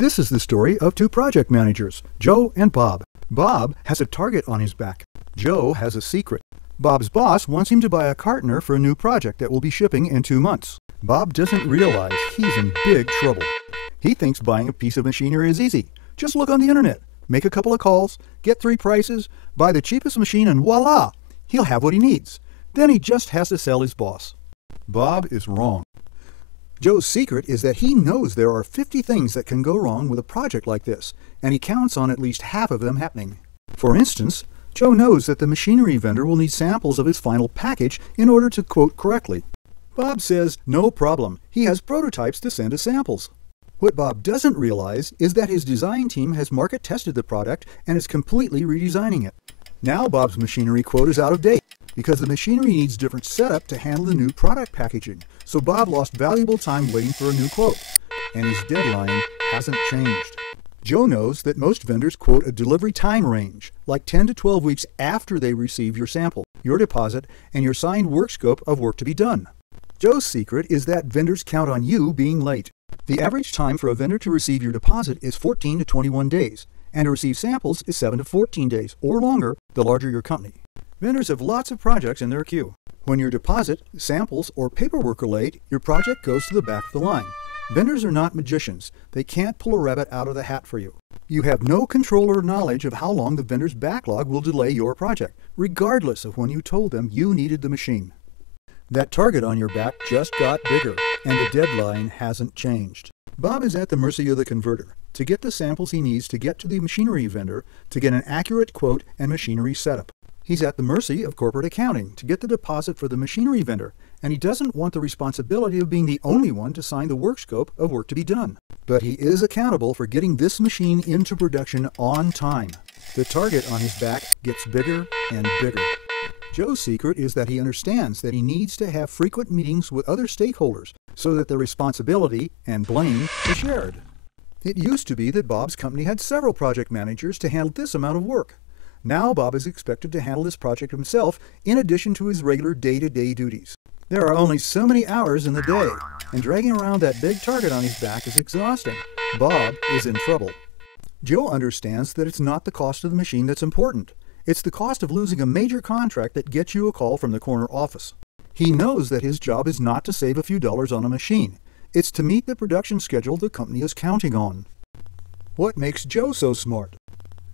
This is the story of two project managers, Joe and Bob. Bob has a target on his back. Joe has a secret. Bob's boss wants him to buy a cartoner for a new project that will be shipping in 2 months. Bob doesn't realize he's in big trouble. He thinks buying a piece of machinery is easy. Just look on the internet, make a couple of calls, get 3 prices, buy the cheapest machine, and voila! He'll have what he needs. Then he just has to sell his boss. Bob is wrong. Joe's secret is that he knows there are 50 things that can go wrong with a project like this, and he counts on at least half of them happening. For instance, Joe knows that the machinery vendor will need samples of his final package in order to quote correctly. Bob says no problem, he has prototypes to send as samples. What Bob doesn't realize is that his design team has market tested the product and is completely redesigning it. Now Bob's machinery quote is out of date, because the machinery needs different setup to handle the new product packaging, so Bob lost valuable time waiting for a new quote, and his deadline hasn't changed. Joe knows that most vendors quote a delivery time range, like 10 to 12 weeks after they receive your sample, your deposit, and your signed work scope of work to be done. Joe's secret is that vendors count on you being late. The average time for a vendor to receive your deposit is 14 to 21 days, and to receive samples is 7 to 14 days, or longer, the larger your company. Vendors have lots of projects in their queue. When your deposit, samples, or paperwork are late, your project goes to the back of the line. Vendors are not magicians. They can't pull a rabbit out of the hat for you. You have no control or knowledge of how long the vendor's backlog will delay your project, regardless of when you told them you needed the machine. That target on your back just got bigger, and the deadline hasn't changed. Bob is at the mercy of the converter to get the samples he needs to get to the machinery vendor to get an accurate quote and machinery setup. He's at the mercy of corporate accounting to get the deposit for the machinery vendor, and he doesn't want the responsibility of being the only one to sign the work scope of work to be done. But he is accountable for getting this machine into production on time. The target on his back gets bigger and bigger. Joe's secret is that he understands that he needs to have frequent meetings with other stakeholders so that the responsibility and blame is shared. It used to be that Bob's company had several project managers to handle this amount of work. Now Bob is expected to handle this project himself in addition to his regular day-to-day duties. There are only so many hours in the day, and dragging around that big target on his back is exhausting. Bob is in trouble. Joe understands that it's not the cost of the machine that's important. It's the cost of losing a major contract that gets you a call from the corner office. He knows that his job is not to save a few dollars on a machine. It's to meet the production schedule the company is counting on. What makes Joe so smart?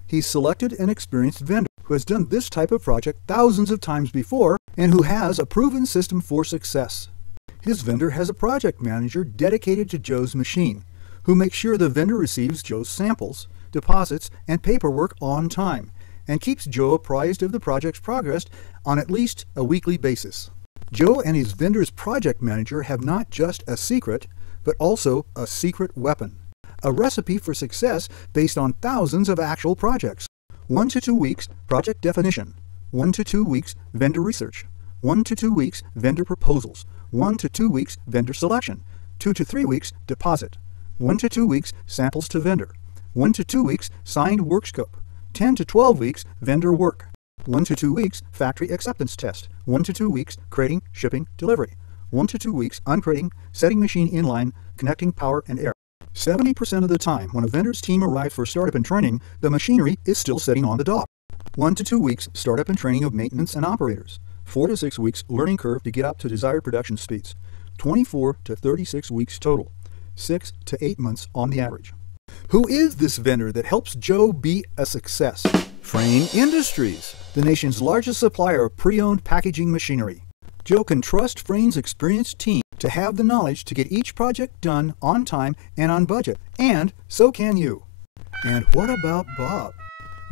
He's selected an experienced vendor who has done this type of project thousands of times before and who has a proven system for success. His vendor has a project manager dedicated to Joe's machine, who makes sure the vendor receives Joe's samples, deposits, and paperwork on time, and keeps Joe apprised of the project's progress on at least a weekly basis. Joe and his vendor's project manager have not just a secret, but also a secret weapon. A recipe for success based on thousands of actual projects. 1 to 2 weeks project definition. 1 to 2 weeks vendor research. 1 to 2 weeks vendor proposals. 1 to 2 weeks vendor selection. 2 to 3 weeks deposit. 1 to 2 weeks samples to vendor. 1 to 2 weeks signed work scope. 10 to 12 weeks vendor work. 1 to 2 weeks factory acceptance test. 1 to 2 weeks crating, shipping, delivery. 1 to 2 weeks uncrating, setting machine inline, connecting power and air. 70% of the time when a vendor's team arrives for startup and training, the machinery is still sitting on the dock. 1 to 2 weeks startup and training of maintenance and operators. 4 to 6 weeks learning curve to get up to desired production speeds. 24 to 36 weeks total. 6 to 8 months on the average. Who is this vendor that helps Joe be a success? Frain Industries, the nation's largest supplier of pre-owned packaging machinery. Joe can trust Frain's experienced team to have the knowledge to get each project done on time and on budget, and so can you. And what about Bob?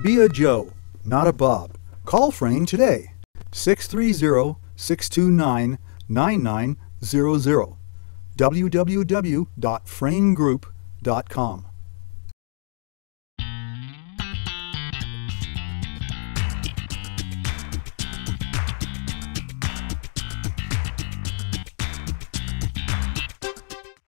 Be a Joe, not a Bob. Call Frain today. 630-629-9900. www.fraingroup.com